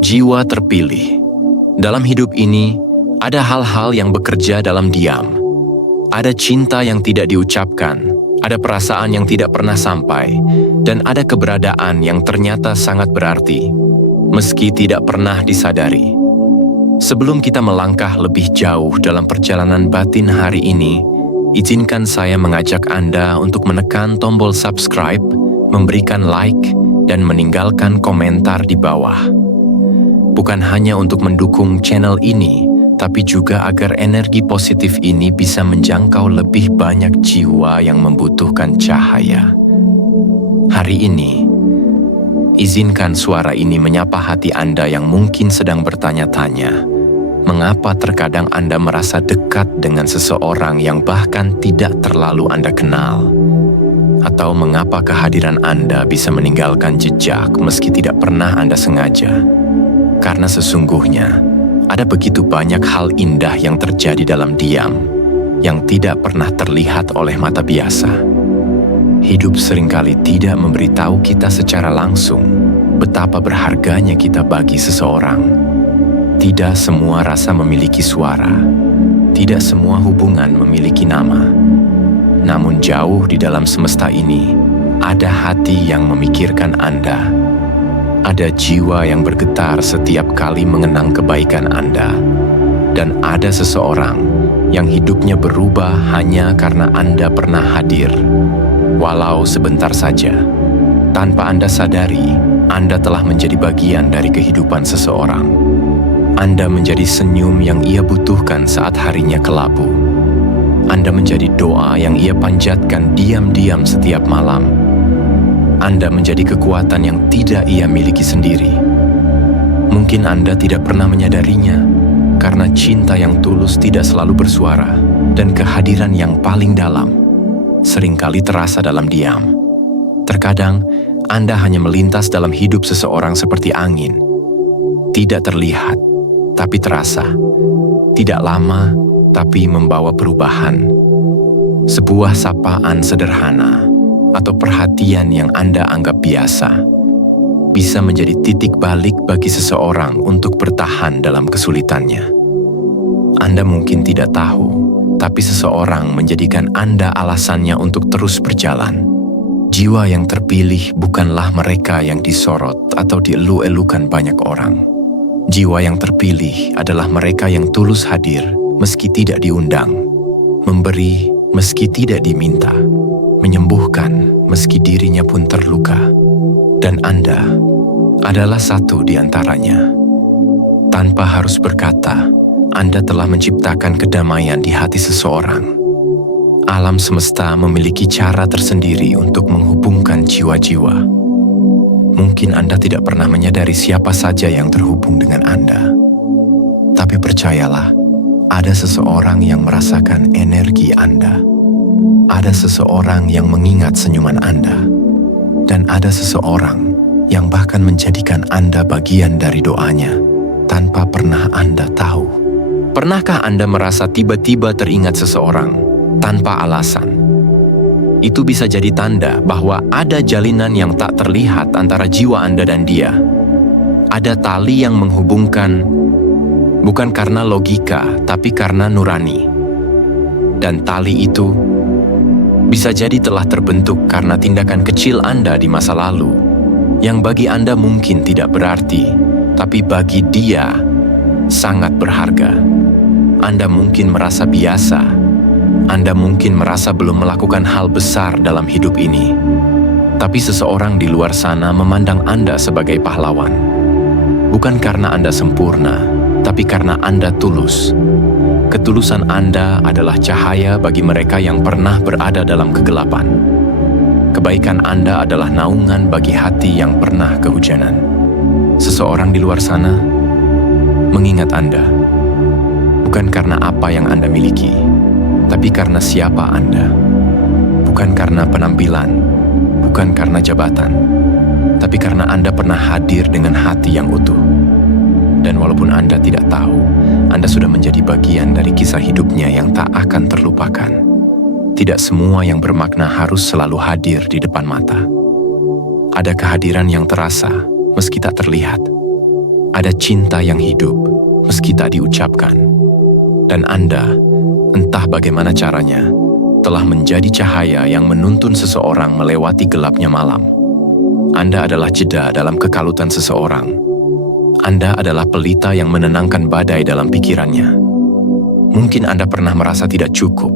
Jiwa terpilih. Dalam hidup ini, ada hal-hal yang bekerja dalam diam. Ada cinta yang tidak diucapkan, ada perasaan yang tidak pernah sampai, dan ada keberadaan yang ternyata sangat berarti, meski tidak pernah disadari. Sebelum kita melangkah lebih jauh dalam perjalanan batin hari ini, izinkan saya mengajak Anda untuk menekan tombol subscribe, memberikan like, dan meninggalkan komentar di bawah. Bukan hanya untuk mendukung channel ini, tapi juga agar energi positif ini bisa menjangkau lebih banyak jiwa yang membutuhkan cahaya. Hari ini, izinkan suara ini menyapa hati Anda yang mungkin sedang bertanya-tanya, mengapa terkadang Anda merasa dekat dengan seseorang yang bahkan tidak terlalu Anda kenal? Atau mengapa kehadiran Anda bisa meninggalkan jejak meski tidak pernah Anda sengaja? Karena sesungguhnya, ada begitu banyak hal indah yang terjadi dalam diam, yang tidak pernah terlihat oleh mata biasa. Hidup seringkali tidak memberitahu kita secara langsung betapa berharganya kita bagi seseorang. Tidak semua rasa memiliki suara, tidak semua hubungan memiliki nama. Namun jauh di dalam semesta ini, ada hati yang memikirkan Anda. Ada jiwa yang bergetar setiap kali mengenang kebaikan Anda. Dan ada seseorang yang hidupnya berubah hanya karena Anda pernah hadir. Walau sebentar saja, tanpa Anda sadari, Anda telah menjadi bagian dari kehidupan seseorang. Anda menjadi senyum yang ia butuhkan saat harinya kelabu. Anda menjadi doa yang ia panjatkan diam-diam setiap malam. Anda menjadi kekuatan yang tidak ia miliki sendiri. Mungkin Anda tidak pernah menyadarinya, karena cinta yang tulus tidak selalu bersuara, dan kehadiran yang paling dalam seringkali terasa dalam diam. Terkadang, Anda hanya melintas dalam hidup seseorang seperti angin. Tidak terlihat, tapi terasa. Tidak lama, tapi membawa perubahan. Sebuah sapaan sederhana atau perhatian yang Anda anggap biasa bisa menjadi titik balik bagi seseorang untuk bertahan dalam kesulitannya. Anda mungkin tidak tahu, tapi seseorang menjadikan Anda alasannya untuk terus berjalan. Jiwa yang terpilih bukanlah mereka yang disorot atau dielu-elukan banyak orang. Jiwa yang terpilih adalah mereka yang tulus hadir meski tidak diundang, memberi meski tidak diminta, menyembuhkan meski dirinya pun terluka. Dan Anda adalah satu di antaranya. Tanpa harus berkata, Anda telah menciptakan kedamaian di hati seseorang. Alam semesta memiliki cara tersendiri untuk menghubungkan jiwa-jiwa. Mungkin Anda tidak pernah menyadari siapa saja yang terhubung dengan Anda. Tapi percayalah, ada seseorang yang merasakan energi Anda. Ada seseorang yang mengingat senyuman Anda. Dan ada seseorang yang bahkan menjadikan Anda bagian dari doanya tanpa pernah Anda tahu. Pernahkah Anda merasa tiba-tiba teringat seseorang tanpa alasan? Itu bisa jadi tanda bahwa ada jalinan yang tak terlihat antara jiwa Anda dan dia. Ada tali yang menghubungkan, bukan karena logika, tapi karena nurani. Dan tali itu bisa jadi telah terbentuk karena tindakan kecil Anda di masa lalu, yang bagi Anda mungkin tidak berarti, tapi bagi dia sangat berharga. Anda mungkin merasa biasa, Anda mungkin merasa belum melakukan hal besar dalam hidup ini, tapi seseorang di luar sana memandang Anda sebagai pahlawan. Bukan karena Anda sempurna, tapi karena Anda tulus. Ketulusan Anda adalah cahaya bagi mereka yang pernah berada dalam kegelapan. Kebaikan Anda adalah naungan bagi hati yang pernah kehujanan. Seseorang di luar sana mengingat Anda, bukan karena apa yang Anda miliki, tapi karena siapa Anda. Bukan karena penampilan, bukan karena jabatan, tapi karena Anda pernah hadir dengan hati yang utuh. Dan walaupun Anda tidak tahu, Anda sudah menjadi bagian dari kisah hidupnya yang tak akan terlupakan. Tidak semua yang bermakna harus selalu hadir di depan mata. Ada kehadiran yang terasa, meski tak terlihat. Ada cinta yang hidup, meski tak diucapkan. Dan Anda, entah bagaimana caranya, telah menjadi cahaya yang menuntun seseorang melewati gelapnya malam. Anda adalah jeda dalam kekalutan seseorang. Anda adalah pelita yang menenangkan badai dalam pikirannya. Mungkin Anda pernah merasa tidak cukup,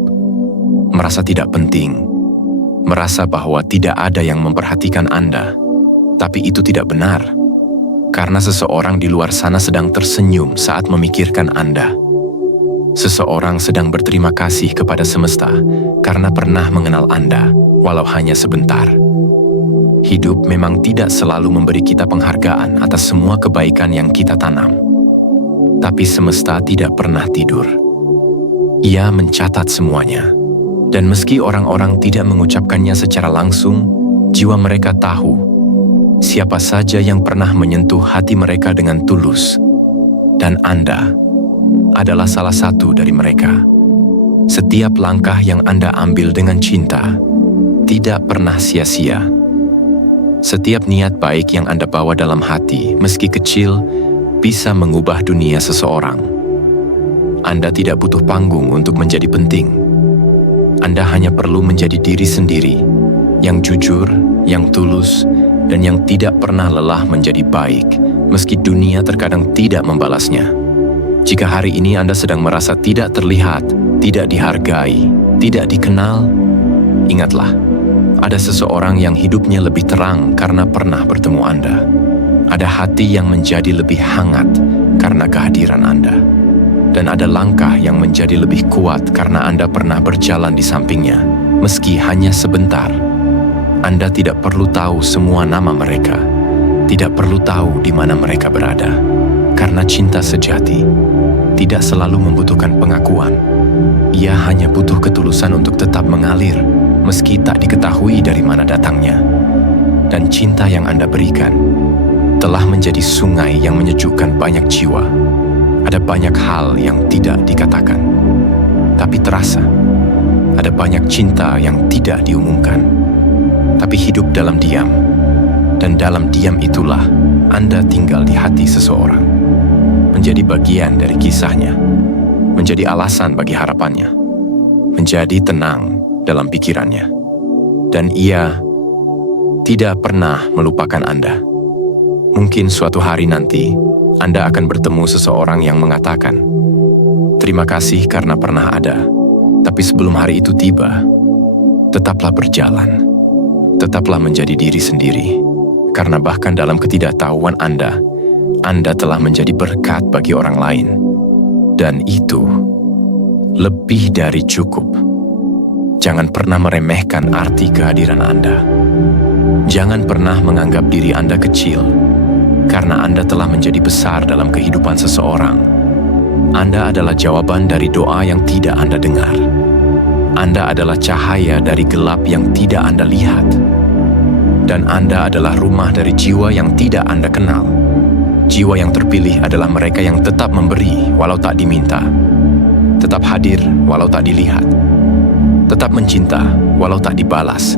merasa tidak penting, merasa bahwa tidak ada yang memperhatikan Anda. Tapi itu tidak benar. Karena seseorang di luar sana sedang tersenyum saat memikirkan Anda. Seseorang sedang berterima kasih kepada semesta karena pernah mengenal Anda, walau hanya sebentar. Hidup memang tidak selalu memberi kita penghargaan atas semua kebaikan yang kita tanam. Tapi semesta tidak pernah tidur. Ia mencatat semuanya. Dan meski orang-orang tidak mengucapkannya secara langsung, jiwa mereka tahu siapa saja yang pernah menyentuh hati mereka dengan tulus. Dan Anda adalah salah satu dari mereka. Setiap langkah yang Anda ambil dengan cinta tidak pernah sia-sia. Setiap niat baik yang Anda bawa dalam hati, meski kecil, bisa mengubah dunia seseorang. Anda tidak butuh panggung untuk menjadi penting. Anda hanya perlu menjadi diri sendiri, yang jujur, yang tulus, dan yang tidak pernah lelah menjadi baik, meski dunia terkadang tidak membalasnya. Jika hari ini Anda sedang merasa tidak terlihat, tidak dihargai, tidak dikenal, ingatlah, ada seseorang yang hidupnya lebih terang karena pernah bertemu Anda. Ada hati yang menjadi lebih hangat karena kehadiran Anda. Dan ada langkah yang menjadi lebih kuat karena Anda pernah berjalan di sampingnya, meski hanya sebentar. Anda tidak perlu tahu semua nama mereka, tidak perlu tahu di mana mereka berada, karena cinta sejati tidak selalu membutuhkan pengakuan. Ia hanya butuh ketulusan untuk tetap mengalir, meski tak diketahui dari mana datangnya. Dan cinta yang Anda berikan telah menjadi sungai yang menyejukkan banyak jiwa. Ada banyak hal yang tidak dikatakan, tapi terasa. Ada banyak cinta yang tidak diumumkan, tapi hidup dalam diam. Dan dalam diam itulah Anda tinggal di hati seseorang. Menjadi bagian dari kisahnya, menjadi alasan bagi harapannya, menjadi tenang dalam pikirannya. Dan ia tidak pernah melupakan Anda. Mungkin suatu hari nanti, Anda akan bertemu seseorang yang mengatakan, "Terima kasih karena pernah ada." Tapi sebelum hari itu tiba, tetaplah berjalan. Tetaplah menjadi diri sendiri. Karena bahkan dalam ketidaktahuan Anda telah menjadi berkat bagi orang lain. Dan itu lebih dari cukup. Jangan pernah meremehkan arti kehadiran Anda. Jangan pernah menganggap diri Anda kecil, karena Anda telah menjadi besar dalam kehidupan seseorang. Anda adalah jawaban dari doa yang tidak Anda dengar. Anda adalah cahaya dari gelap yang tidak Anda lihat. Dan Anda adalah rumah dari jiwa yang tidak Anda kenal. Jiwa yang terpilih adalah mereka yang tetap memberi walau tak diminta. Tetap hadir walau tak dilihat. Tetap mencinta walau tak dibalas.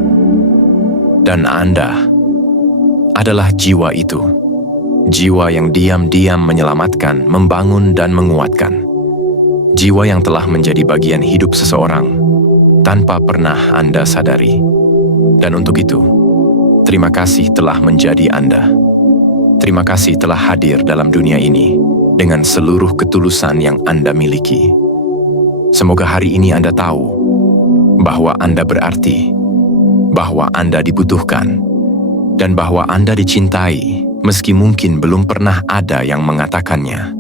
Dan Anda adalah jiwa itu. Jiwa yang diam-diam menyelamatkan, membangun, dan menguatkan. Jiwa yang telah menjadi bagian hidup seseorang tanpa pernah Anda sadari. Dan untuk itu, terima kasih telah menjadi Anda. Terima kasih telah hadir dalam dunia ini dengan seluruh ketulusan yang Anda miliki. Semoga hari ini Anda tahu bahwa Anda berarti, bahwa Anda dibutuhkan, dan bahwa Anda dicintai, meski mungkin belum pernah ada yang mengatakannya.